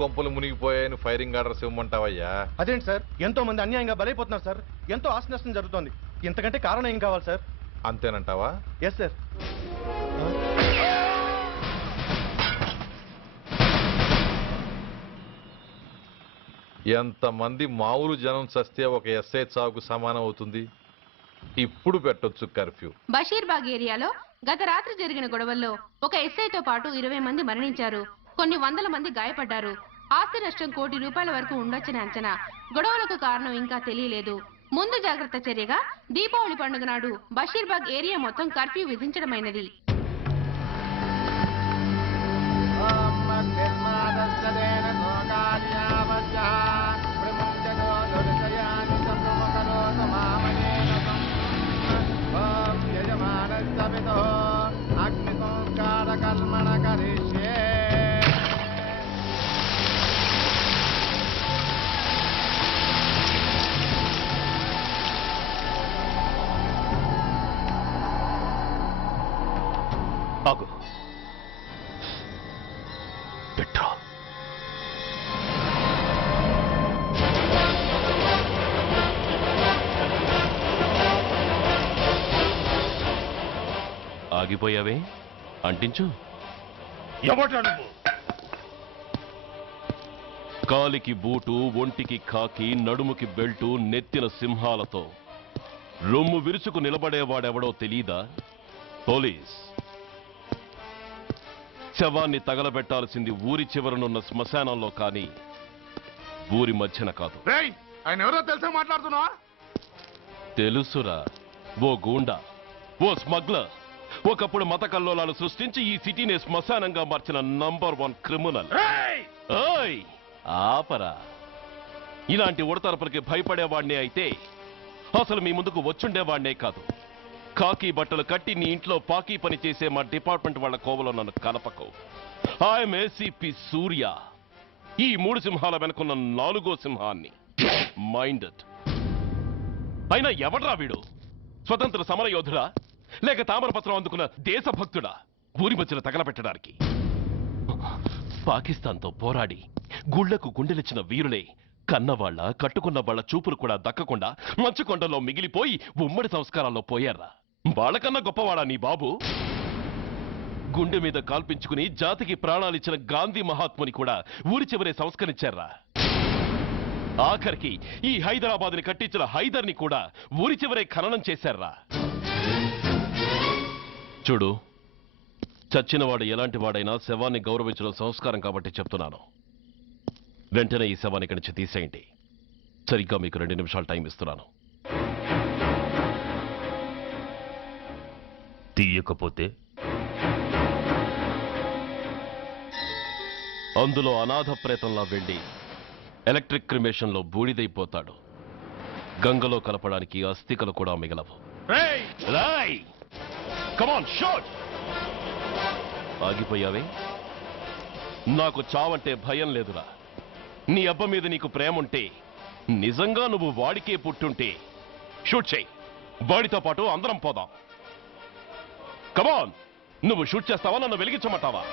కొంపలు మునిగిపోయాయని firing orders ఇవ్వమంటావయ్యా? అదేంటి sir, ఎంతో మంది అన్యాయంగా బలైపోతున్నారు సార్. ఎంతో ఆస్తి నష్టం జరుగుతోంది. ఇంతకంటే కారణం ఏం కావాలి సార్? అంతేనంటావా? Yes sir. ఎంతమంది మామూలు జనం చస్తే ఒక ఎస్ఐ చావుకు సమానం అవుతుంది. ఇప్పుడు పెట్టొచ్చు కర్ఫ్యూ. బషీర్బాగ్ ఏరియాలో గత రాత్రి జరిగిన గొడవల్లో ఒక ఎస్ఐతో పాటు 20 మంది మరణించారు. కొన్ని వందల మంది గాయపడ్డారు. ఆస్తి నష్టం ₹1 కోటి వరకు ఉండొచ్చని అంచనా. గొడవలకు కారణం ఇంకా తెలియలేదు. ముందు జాగ్రత్త చర్యగా దీపావళి పండుగ నాడు బషీర్బాగ్ ఏరియా మొత్తం కర్ఫ్యూ విధించడమైనది. ఆగు. పెట్రోల్. ఆగిపోయావే, అంటించు. కాలికి బూటు, ఒంటికి కాకి, నడుముకి బెల్టు, నెత్తిన సింహాలతో రొమ్ము విరుచుకు నిలబడేవాడెవడో తెలీదా? పోలీస్. శవాన్ని తగలబెట్టాల్సింది ఊరి చివరనున్న శ్మశానంలో కానీ ఊరి మధ్యన కాదు. ఆయన ఎవరో తెలుసా మాట్లాడుతున్నావా? తెలుసురా, ఓ గూండా, ఓ స్మగ్లర్. ఒకప్పుడు మత కల్లోలాలు సృష్టించి ఈ సిటీని శ్మశానంగా మార్చిన నంబర్ 1 క్రిమినల్. ఓయ్ ఆపరా. ఇలాంటి ఉడతరపులకి భయపడేవాడినే అయితే అసలు మీ ముందుకు వచ్చుండేవాడినే కాదు. కాకి బట్టలు కట్టి నీ ఇంట్లో పాకీ పని చేసే మా డిపార్ట్మెంట్ వాళ్ళ కోవలో నన్ను కలపకు. ఐఎమ్ ఏసీపీ సూర్య. ఈ 3 సింహాల వెనుకున్న 4వ సింహాన్ని. మైండెడ్. అయినా ఎవడ్రా వీడు? స్వతంత్ర సమర యోధుడా లేక తామరపత్రం అందుకున్న దేశభక్తుడా? ఊరి మధ్యన తగలబెట్టడానికి. పాకిస్తాన్తో పోరాడి గుళ్లకు గుండెలిచ్చిన వీరులే కన్నవాళ్ల కట్టుకున్న వాళ్ల చూపులు కూడా దక్కకుండా మంచుకొండలో మిగిలిపోయి ఉమ్మడి సంస్కారాల్లో పోయారా? వాళ్ళకన్నా గొప్పవాడా నీ బాబు? గుండె మీద కాల్పించుకుని జాతికి ప్రాణాలిచ్చిన గాంధీ మహాత్ముని కూడా ఊరి చివరే సంస్కరించారా? ఆఖరికి ఈ హైదరాబాద్ని కట్టించిన హైదర్ని కూడా ఊరి చివరే ఖననం చేశారా? చూడు, చచ్చినవాడు ఎలాంటి వాడైనా శవాన్ని గౌరవించడం సంస్కారం కాబట్టి చెప్తున్నాను. వెంటనే ఈ శవాన్ని ఇక్కడి నుంచి తీసేయండి. సరిగ్గా మీకు 2 నిమిషాలు టైం ఇస్తున్నాను. తీయకపోతే అందులో అనాథ ప్రేతంలా వెళ్లి ఎలక్ట్రిక్ క్రిమేషన్లో బూడిదైపోతాడు. గంగలో కలపడానికి అస్థికలు కూడా మిగలవు. కమాన్ షాట్. ఆగిపోయావే? నాకు చావంటే భయం లేదురా. నీ అబ్బ మీద నీకు ప్రేముంటే, నిజంగా నువ్వు వాడికే పుట్టుంటే షూట్ చేయి. వాడితో పాటు అందరం పోదాం. కమాన్. నువ్వు షూట్ చేస్తావా, నన్ను వెలిగించమంటావా?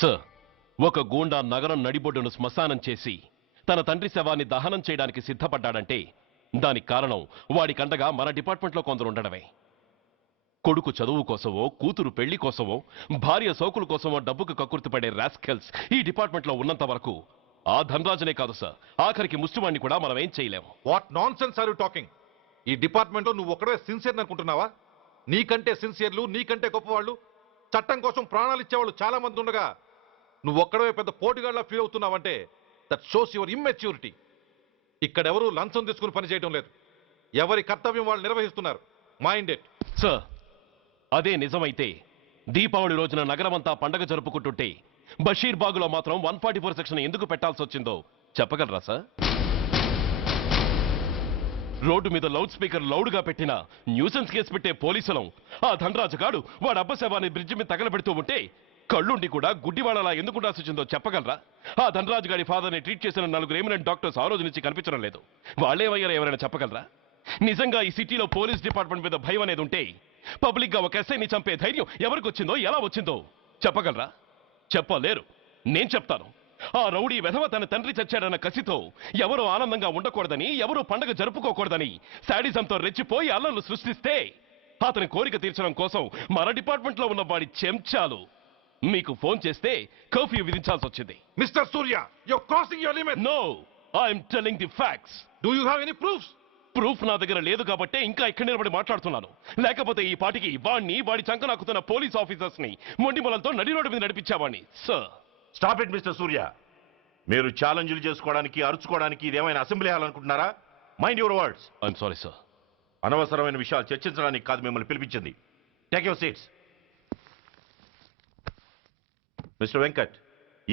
సార్, ఒక గూండా నగరం నడిబొడ్డును శ్మశానం చేసి తన తండ్రి శవాన్ని దహనం చేయడానికి సిద్ధపడ్డాడంటే దానికి కారణం వాడికండగా మన డిపార్ట్మెంట్లో కొందరు ఉండడమే. కొడుకు చదువు కోసమో, కూతురు పెళ్లి కోసమో, భార్య సోకుల కోసమో డబ్బుకు కక్కుర్తిపడే రాస్కెల్స్ ఈ డిపార్ట్మెంట్లో ఉన్నంత వరకు ఆ ధనరాజునే కాదు సార్, ఆఖరికి ముష్టివాణ్ణి కూడా మనం ఏం చేయలేము. What nonsense are you talking? ఈ డిపార్ట్మెంట్లో నువ్వు ఒక్కడే సిన్సియర్ అనుకుంటున్నావా? నీకంటే సిన్సియర్లు, నీకంటే గొప్పవాళ్ళు, చట్టం కోసం ప్రాణాలు ఇచ్చేవాళ్ళు చాలా మంది ఉండగా నువ్వు ఒక్కడే పెద్ద పోటీగాళ్ళ ఫీల్ అవుతున్నావంటే దట్ షోస్ యువర్ ఇమ్మెచ్యూరిటీ. ఇక్కడెవరూ లంచం తీసుకుని పనిచేయడం లేదు. ఎవరి కర్తవ్యం వాళ్ళు నిర్వహిస్తున్నారు. Mind it. సార్, అదే నిజమైతే దీపావళి రోజున నగరమంతా పండగ జరుపుకుంటుంటే బషీర్బాగులో మాత్రం 144 సెక్షన్ ఎందుకు పెట్టాల్సి వచ్చిందో చెప్పగలరా సార్? రోడ్డు మీద లౌడ్ స్పీకర్ లౌడ్గా పెట్టిన న్యూసెన్స్ కేసు పెట్టే పోలీసులం ఆ ధనరాజుగాడు వాడు అబ్బ శవాన్ని బ్రిడ్జి మీద తగలబెడుతూ ఉంటే కళ్ళుండి కూడా గుడ్డివాడలా ఎందుకు ఉండాల్సి వచ్చిందో చెప్పగలరా? ఆ ధనరాజు గారి ఫాదర్ని ట్రీట్ చేసిన 4 ఎమినెంట్ డాక్టర్స్ ఆ రోజు నుంచి కనిపించడం లేదు. వాళ్ళేమయ్యారో ఎవరైనా చెప్పగలరా? నిజంగా ఈ సిటీలో పోలీస్ డిపార్ట్మెంట్ మీద భయం అనేది ఉంటే పబ్లిక్ గా ఒక ఎస్ఐని చంపే ధైర్యం ఎవరికి వచ్చిందో ఎలా వచ్చిందో చెప్పగలరా? చెప్పలేరు. నేను చెప్తాను. ఆ రౌడీ వెధవ తన తండ్రి చచ్చాడన్న కసితో ఎవరూ ఆనందంగా ఉండకూడదని, ఎవరూ పండగ జరుపుకోకూడదని శాడిజంతో రెచ్చిపోయి అల్లర్లు సృష్టిస్తే అతని కోరిక తీర్చడం కోసం మన డిపార్ట్మెంట్ లో ఉన్న వాడి చెంచాలు మీకు ఫోన్ చేస్తే కర్ఫ్యూ విధించాల్సి వచ్చింది. Mister Surya, you're crossing your limit. No, I'm telling the facts. Do you have any proofs? Proof నా దగ్గర లేదు కాబట్టే ఇంకా ఇక్కడ నిలబడి మాట్లాడుతున్నాను. లేకపోతే ఈ పాటికి వాడి చంక నాకుతున్న పోలీస్ ఆఫీసర్స్ ని మొండి మొలలతో నడి రోడ్డు మీద నడిపించావాడిని. Sir, stop it mister Surya. మీరు ఛాలెంజ్లు చేసుకోవడానికి, అరుచుకోవడానికి ఇదేమైనా అసెంబ్లీ హాల్ అనుకుంటున్నారా? Mind your words. I'm sorry sir. అనవసరమైన విషయాలు చర్చించడానికి కాదు మిమ్మల్ని పిలిపించింది. Take your seats. Mister Venkat,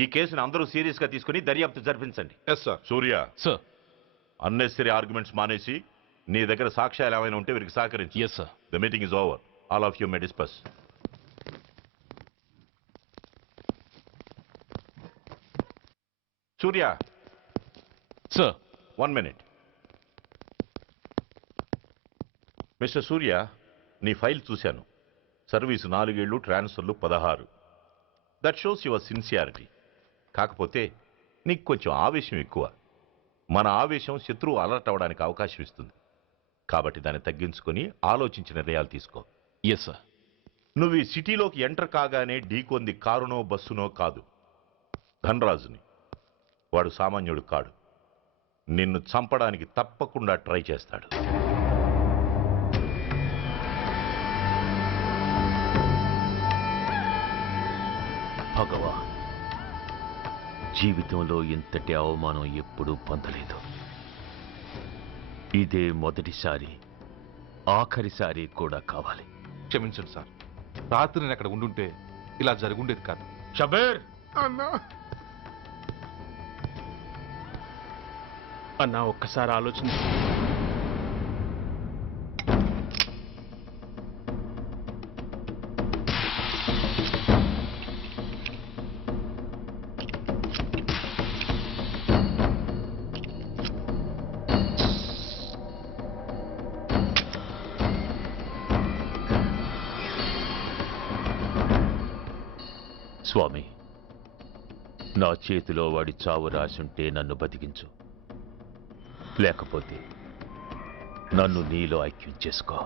ఈ కేసును అందరూ సీరియస్ గా తీసుకుని దర్యాప్తు జరిపించండి. Yes sir. Surya, sir. Unnecessary arguments మానేసి నీ దగ్గర సాక్ష్యాలు ఏమైనా ఉంటే వీరికి సహకరించు. Yes sir. The meeting is over. All of you may discuss. Surya, sir. 1 minute. Mister సూర్య, నీ ఫైల్ చూశాను. సర్వీసు 4 ఏళ్ళు, ట్రాన్స్ఫర్లు 16. That shows your sincerity. కాకపోతే నీకు కొంచెం ఆవేశం ఎక్కువ. మన ఆవేశం శత్రువు అలర్ట్ అవ్వడానికి అవకాశం ఇస్తుంది. కాబట్టి దాన్ని తగ్గించుకొని ఆలోచించిన నిర్ణయాలు తీసుకో. Yes sir. నువ్వు ఈ సిటీలోకి ఎంటర్ కాగానే ఢీకొంది కారునో బస్సునో కాదు, ధనరాజుని. వాడు సామాన్యుడు కాడు. నిన్ను చంపడానికి తప్పకుండా ట్రై చేస్తాడు. భగవా, జీవితంలో ఇంతటి అవమానం ఎప్పుడూ పొందలేదు. ఇదే మొదటిసారి, ఆఖరిసారి కూడా కావాలి. క్షమించండి సార్. రాత్రి నేను అక్కడ ఉండుంటే ఇలా జరుగుండేది కాదు. షబీర్, అన్నా అన్నా ఒక్కసారి ఆలోచన. స్వామి, నా చేతిలో వాడి చావు రాసుంటే నన్ను బతికించు. లేకపోతే నన్ను నీలో ఐక్యం చేసుకో.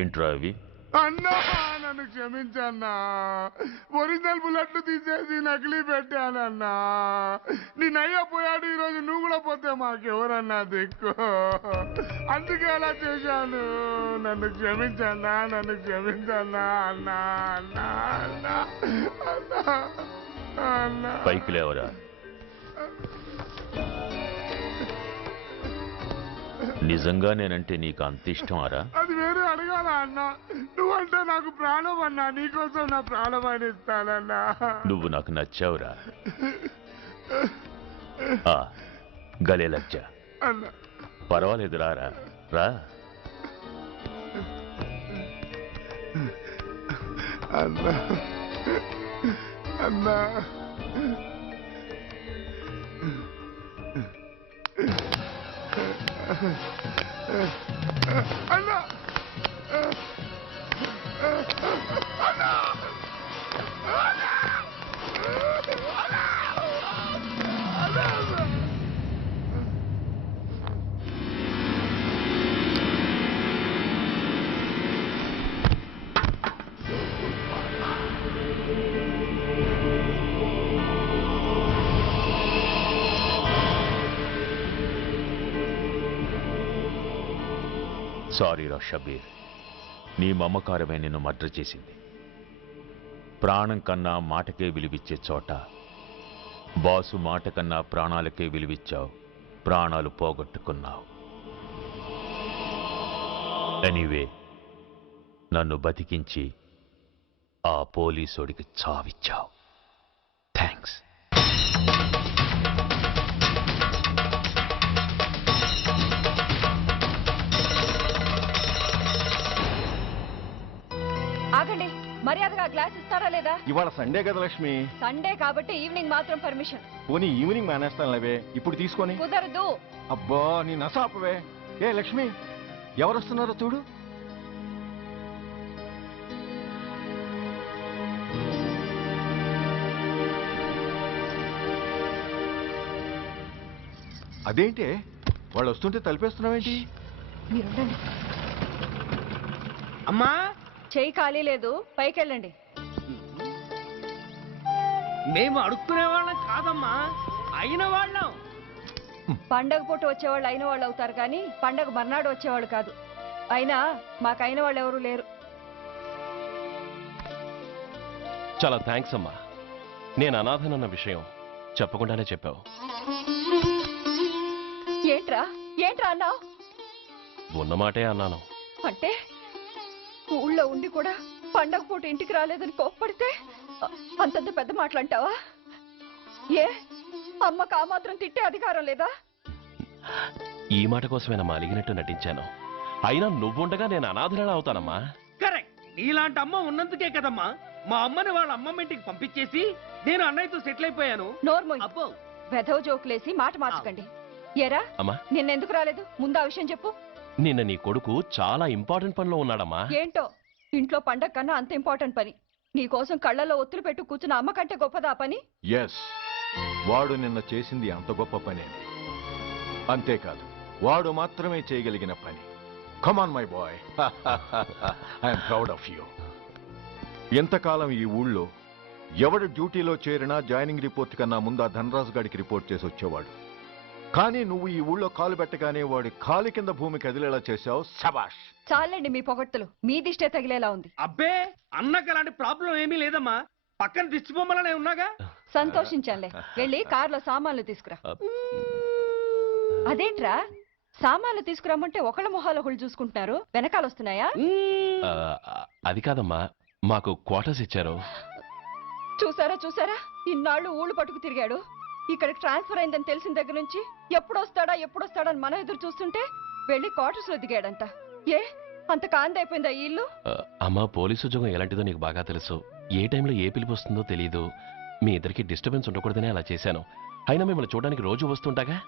ఏంట్రా అవి? అన్నా నన్ను క్షమించన్నా. ఒరిజినల్ బుల్లెట్లు తీసేసి నకిలీ పెట్టానన్నా. నేనయ్యా పోయాడు, ఈరోజు నువ్వు కూడా పోతే మాకెవరన్నా దిక్కు. అందుకే అలా చేశాను. నన్ను క్షమించన్నా, నన్ను క్షమించన్నా అన్నా. అన్నా అన్నా అన్నా అన్నా. పైకి లేవరా. నిజంగా నేనంటే నీకు అంత ఇష్టం అరా? అది వేరే అడగాల అన్నా. నువ్వంటే నాకు ప్రాణం అన్నా. నీకోసం నా ప్రాణమైన ఇస్తానన్నా. నువ్వు నాకు నచ్చావురా. గలే లజ్జ. అన్నా పర్వాలేదు, రారా రా. అన్నా అన్నా అన్నా అన్నా సారీ రా షబీర్, నీ మమకారమే నిన్ను మర్డర్ చేసింది. ప్రాణం కన్నా మాటకే విలువిచ్చే చోట బాసు మాట కన్నా ప్రాణాలకే విలువిచ్చావు. ప్రాణాలు పోగొట్టుకున్నావు. ఎనీవే, నన్ను బతికించి ఆ పోలీసోడికి చావిచ్చావు. థ్యాంక్స్. ఆగండి, మర్యాదగా గ్లాస్ ఇస్తారా లేదా? ఇవాళ సండే కదా లక్ష్మి. సండే కాబట్టి ఈవినింగ్ మాత్రం పర్మిషన్. పోనీ ఈవినింగ్ మానేస్తాను లేవే, ఇప్పుడు తీసుకొని. కుదరదు. అబ్బా నీ నసాపవే. ఏ లక్ష్మి, ఎవరొస్తున్నారో చూడు. అదేంటి వాళ్ళు వస్తుంటే తలిపేస్తున్నావేంటి? మీరుండండి. అమ్మా, చెయ్యి ఖాళీ లేదు, పైకెళ్ళండి. మేము అడుక్కునే వాళ్ళం కాదమ్మా, అయిన వాళ్ళం. పండగ పూట వచ్చేవాళ్ళు అయిన వాళ్ళు అవుతారు కానీ పండగ మర్నాడు వచ్చేవాళ్ళు కాదు. అయినా మాకైన వాళ్ళు ఎవరు లేరు. చాలా థ్యాంక్స్ అమ్మా. నేను అనాథనన్న విషయం చెప్పకుండానే చెప్పావు. ఏంట్రా ఏంట్రా అన్నావు? ఉన్నమాటే అన్నాను. అంటే ఊళ్ళో ఉండి కూడా పండగ పూట ఇంటికి రాలేదని కోప్పడితే అంతంత పెద్ద మాటలంటావా? ఏ అమ్మకు ఆ మాత్రం తిట్టే అధికారం లేదా? ఈ మాట కోసమేనమ్మా అలిగినట్టు నటించాను. అయినా నువ్వుండగా నేను అనాథనలా అవుతానమ్మా. కరెక్ట్. నీలాంటి అమ్మ ఉన్నందుకే కదమ్మా మా అమ్మని వాళ్ళ అమ్మమ్మ ఇంటికి పంపించేసి నేను అన్నయ్యతో సెటిల్ అయిపోయాను. నోర్మోయ్, అబ్బో, వెధవ జోకులేసి మాట మార్చకండి. ఏరా అమ్మా, నిన్నెందుకు రాలేదు? ముందు ఆ విషయం చెప్పు. నిన్న నీ కొడుకు చాలా ఇంపార్టెంట్ పనిలో ఉన్నాడమ్మా. ఏంటో ఇంట్లో పండగ కన్నా అంత ఇంపార్టెంట్ పని. నీకోసం కళ్ళలో ఒత్తులు పెట్టు కూర్చున్న అమ్మ కంటే గొప్పదా పని? ఎస్, వాడు నిన్న చేసింది అంత గొప్ప పనే. అంతేకాదు, వాడు మాత్రమే చేయగలిగిన పని. Come on my boy, I'm proud of you. ఎంతకాలం ఈ ఊళ్ళో ఎవడు డ్యూటీలో చేరినా జాయినింగ్ రిపోర్ట్ కన్నా ముందు ఆ ధనరాజు గారికి రిపోర్ట్ చేసి వచ్చేవాడు. కానీ నువ్వు ఈ ఊళ్ళో కాలు పెట్టగానే వాడి కాలు కింద భూమి కదిలేలా చేశావు. శబాష్. చాలండి మీ పొగడ్తలు. మీ దిష్టే తగిలేలా ఉంది. అబ్బే, అన్నకు అలాంటి ప్రాబ్లం ఏమీ లేదమ్మా. పక్కన దిష్టి బొమ్మలనే ఉన్నాగా. సంతోషించాలే. వెళ్ళి కారులో సామాన్లు తీసుకురా. అదేంట్రా, సామాన్లు తీసుకురామంటే ఒకళ్ళ మొహాలు ఒకళ్ళు చూసుకుంటున్నారు, వెనకాల వస్తున్నాయా? ఆ, అది కాదమ్మా, మాకు క్వార్టర్స్ ఇచ్చారు. చూసారా చూసారా, ఇన్నాళ్ళు ఊళ్ళు పట్టుకు తిరిగాడు. ఇక్కడికి ట్రాన్స్ఫర్ అయిందని తెలిసిన దగ్గర నుంచి ఎప్పుడొస్తాడా అని మనం ఎదురు చూస్తుంటే వెళ్ళి క్వార్టర్స్ లో దిగాడంట. ఏ అంత కాందైపోయిందా ఈ ఇల్లు? అమ్మా, పోలీసు ఉద్యోగం ఎలాంటిదో నీకు బాగా తెలుసు. ఏ టైంలో ఏ పిలుపు వస్తుందో తెలీదు. మీ ఇద్దరికి డిస్టర్బెన్స్ ఉండకూడదనే అలా చేశాను. అయినా మిమ్మల్ని చూడడానికి రోజు వస్తుంటాగా.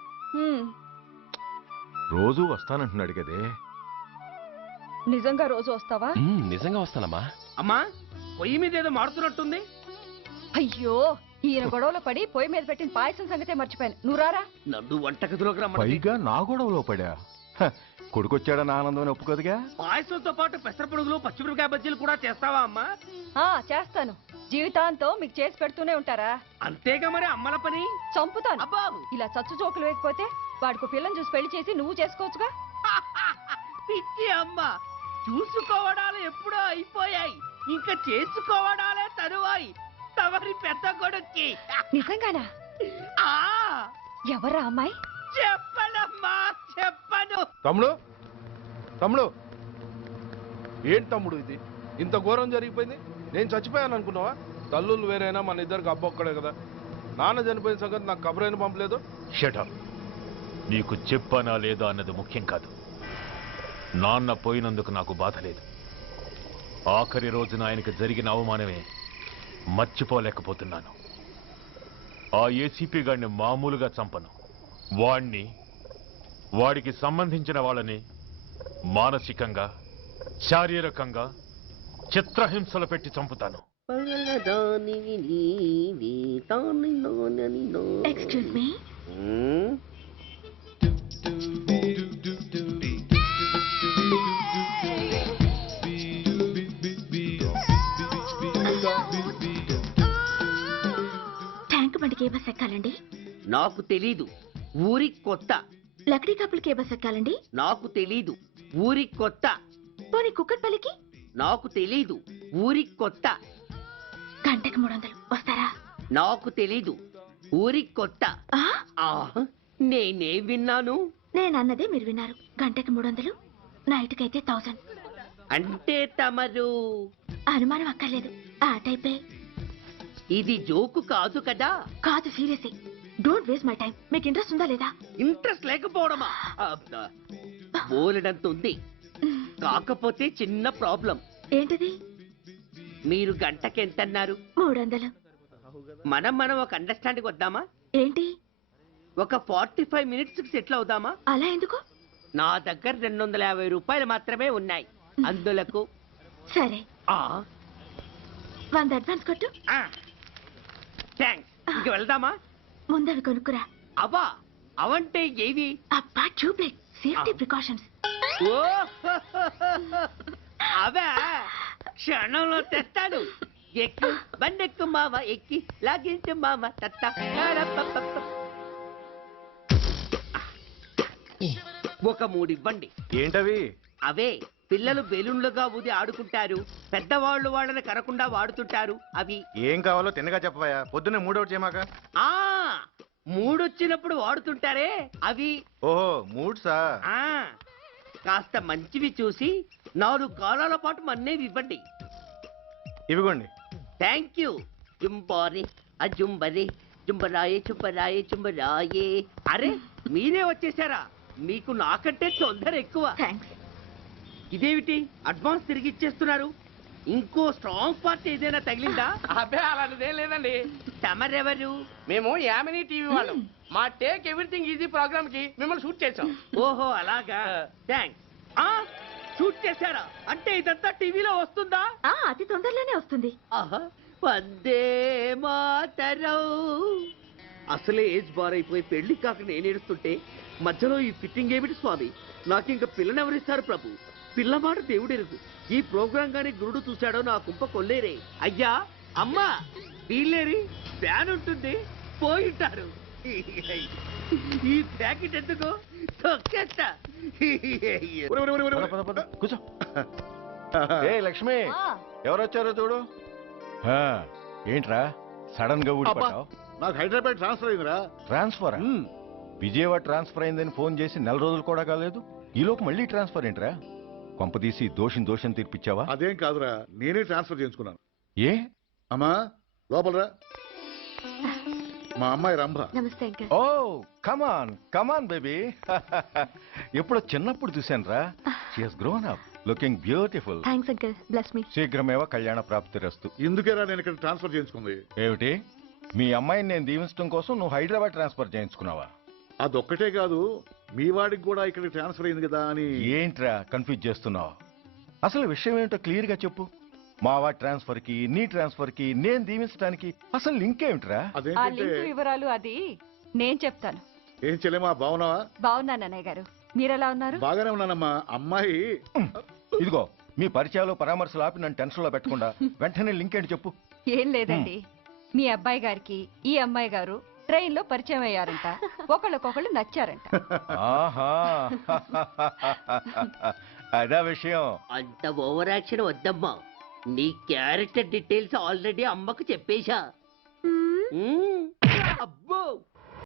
రోజూ వస్తానంటున్నాడు కదే. నిజంగా రోజు వస్తావా? నిజంగా వస్తానమ్మా. అమ్మా, పొయ్యి మీద ఏదో మారుతున్నట్టుంది. అయ్యో, ఈయన గొడవలో పడి పొయ్యి మీద పెట్టిన పాయసం సంగతే మర్చిపోయాను. నువ్వు రారా. నన్ను వంటగదిలోకి రమ్మంటే పైగా నా గొడవలో పడా. హ, కొడుకొచ్చాడని ఆనందం ఒప్పుకోదుగా. పాయసంతో పాటు పెసరపొడుగులు పచ్చిమిరపకాయ బజ్జీలు కూడా చేస్తావా అమ్మా? చేస్తాను. జీవితాంతం మీకు చేసి పెడుతూనే ఉంటారా? అంతేగా మరి అమ్మల పని. చంపుతాను. అబ్బా, ఇలా చచ్చు జోకులు వేయకపోతే వాడికి పిల్లని చూసి పెళ్లి చేసి నువ్వు చేసుకోవచ్చుగా. పిచ్చి అమ్మ, చూసుకోవడాలు ఎప్పుడో అయిపోయాయి, ఇంకా చేసుకోవడాలే తరువాయి. తమరి పెద్ద కొడుక్కి. నిజంగానా? ఆ, ఎవరా అమ్మాయి? చెప్పనమ్మా, చెప్పను. తమ్ముడు, తమ్ముడు, ఏంటి తమ్ముడు ఇది? ఇంత ఘోరం జరిగిపోయింది. నేను చచ్చిపోయాను అనుకున్నావా? తల్లులు వేరైనా మన ఇద్దరికి అబ్బొక్కడే కదా. నాన్న చనిపోయిన సంగతి నాకు కబురైన పంపలేదు. షటప్. నీకు చెప్పనా లేదా అన్నది ముఖ్యం కాదు. నాన్న పోయినందుకు నాకు బాధ లేదు. ఆఖరి రోజున ఆయనకు జరిగిన అవమానమే మర్చిపోలేకపోతున్నాను. ఆ ఏసీపీ గాడిని మామూలుగా చంపను. వాడికి సంబంధించిన వాళ్ళని మానసికంగా, శారీరకంగా చిత్రహింసలు పెట్టి చంపుతాను. Excuse me. ట్యాంక్ బండికి ఏ బస్ ఎక్కాలండి? నాకు తెలీదు, ఊరి కొత్త. లక్డీ కప్పులకి ఏ బస్ ఎక్కాలండి? నాకు తెలీదు, ఊరి కొత్త. పోనీ కుక్కట్పల్లికి? నాకు తెలీదు, ఊరి కొత్త. గంటకి 300 వస్తారా? నాకు తెలీదు, ఊరికి కొత్త. ఆ? నేనే విన్నాను. నేను అన్నదే మీరు విన్నారు. గంటకి 300, నైట్కైతే 1000. అంటే తమరు అనుమానం అక్కర్లేదు, ఆ టైపే. ఇది జోకు కాదు కదా? కాదు, serious. Don't waste my time. మీకు ఇంట్రెస్ట్ ఉందా లేదా? ఇంట్రెస్ట్ లేకపోవడమా? బోలెడంత ఉంది, కాకపోతే చిన్న ప్రాబ్లం. ఏంటిది? మీరు గంటకి ఎంతన్నారు? 300. మనం ఒక అండర్స్టాండింగ్ వద్దామా? ఏంటి? ఒక 45 మినిట్స్ కి సెటిల్ అవుదామా? అలా ఎందుకు? నా దగ్గర 250 రూపాయలు మాత్రమే ఉన్నాయి. అందులకు సరే, ఆ 100 అడ్వాన్స్ కొట్టు. థ్యాంక్స్. ఇంక వెళ్దామా? ముందవి కొనుక్కురా. అవా అవంటే ఏవి? అబ్బా, ట్యూబ్లైట్, సేఫ్టీ ప్రికాషన్స్. ఓ అవే క్షణంలో తెస్తాను. ఎక్కు బండెక్కు మావ, ఎక్కి లాగించు మావ. తత్త ఒక 3 ఇవ్వండి. ఏంటవి? అవే పిల్లలు బెలూన్లుగా ఊది ఆడుకుంటారు, పెద్దవాళ్ళు వాళ్ళని కరకుండా వాడుతుంటారు. అవి ఏం కావాలో తిన్నగా చెప్పవయ్యా. పొద్దున్నే మూడోటి చేయమాక. ఆ మూడొచ్చినప్పుడు వాడుతుంటారే అవి. ఓహో, మూడ్సా? ఆ కాస్త మంచివి చూసి 4 కాలాల పాటు మన్నేవి ఇవ్వండి. ఇవిగోండి. Thank you. జుంబారే అజుంబరే జుంబరాయే చుంబరాయే చుంబరాయే. అరే మీరే వచ్చేసారా? మీకు నాకంటే తొందర ఎక్కువ. ఇదేమిటి అడ్వాన్స్ తిరిగి ఇచ్చేస్తున్నారు? ఇంకో స్ట్రాంగ్ పార్ట్ ఏదైనా తగిలిందా? అబ్బే అలాంటిదేం లేదండి. తమరెవరు? మేము యామినీ టీవీ వాళ్ళం. మా టేక్ ఎవ్రీథింగ్ ఈజీ ప్రోగ్రామ్ కి మిమ్మల్ని షూట్ చేసాం. ఓహో అలాగా, థ్యాంక్స్. షూట్ చేశారా? అంటే ఇదంతా టీవీలో వస్తుందా? అతి తొందరలోనే వస్తుంది. ఆహా, వందే మాతరం. అసలే ఏజ్ బార్ అయిపోయి పెళ్లి కాక నేనేడుస్తుంటే మధ్యలో ఈ ఫిట్టింగ్ ఏమిటి స్వామి? నాకింక పిల్లనెవరిస్తారు ప్రభు? పిల్లమాట దేవుడెరుగు. ఈ ప్రోగ్రాం గాని గురుడు చూశాడో నా కుంప కొల్లేరే. అయ్యా అమ్మా వీళ్ళేరి, ఫ్యాన్ ఉంటుంది, పోయింటారు. ఈ ప్యాకెట్ ఎందుకు తొక్కేస్తా. కూర్చో. ఏ లక్ష్మి, ఎవరొచ్చారో చూడు. ఏంట్రా సడన్ గా ఊడిపడ్డావు? నాకు హైదరాబాద్ ట్రాన్స్ఫర్ అయిందిరా. ట్రాన్స్ఫర్? విజయవాడ ట్రాన్స్ఫర్ అయిందని ఫోన్ చేసి 4 రోజులు కూడా కాలేదు. ఈలోపు మళ్ళీ ట్రాన్స్ఫర్ ఏంట్రా? కొంపదీసి దోషం తీర్పిచ్చావా? అదేం కాదురా, నేనే ట్రాన్స్ఫర్ చేయించుకున్నాను. ఏ? అమ్మా లోపలరా. మా అమ్మాయి రంభ. నమస్తే అంకల్. ఓ కమాన్ కమాన్ బేబీ. ఎప్పుడో చిన్నప్పుడు చూశాను రా. She has grown up, looking beautiful. Thanks uncle, bless me. శీఘ్రమేవ కళ్యాణ ప్రాప్తిరస్తు. ఇందుకేరా నేను ఇక్కడ ట్రాన్స్ఫర్ చేయించుకుంది. ఏమిటి? మీ అమ్మాయిని నేను దీవించడం కోసం నువ్వు హైదరాబాద్ ట్రాన్స్ఫర్ చేయించుకున్నావా? అదొక్కటే కాదు, మీ వాడికి కూడా ఇక్కడ ట్రాన్స్ఫర్ అయింది కదా అని. ఏంట్రా కన్ఫ్యూజ్ చేస్తున్నావు? అసలు విషయం ఏంటో క్లియర్ గా చెప్పు. మా వాడి ట్రాన్స్ఫర్ కి నీ ట్రాన్స్ఫర్ కి నేను దీవించడానికి అసలు లింక్ ఏమిట్రా? ఆ లింక్ వివరాలు అది నేను చెప్తాను. ఏం చెల్లెమా, బాగున్నావా? బాగున్నాను అన్నయ్య గారు, మీరెలా ఉన్నారు? బాగానే ఉన్నానమ్మా. అమ్మాయి ఇదిగో మీ పరిచయాలు పరామర్శలు ఆపి నన్ను టెన్షన్ లో పెట్టకుండా వెంటనే లింక్ ఏంటి చెప్పు. ఏం లేదండి, మీ అబ్బాయి గారికి ఈ అమ్మాయి గారు ట్రైన్ లో పరిచయం అయ్యారంట, ఒకళ్ళకొకళ్ళు నచ్చారంట. ఆహా, అదా విషయం. అంత ఓవర్ యాక్షన్ వద్దమ్మా. నీ క్యారెక్టర్ డీటెయిల్స్ ఆల్రెడీ అమ్మకు చెప్పేశా. అబ్బో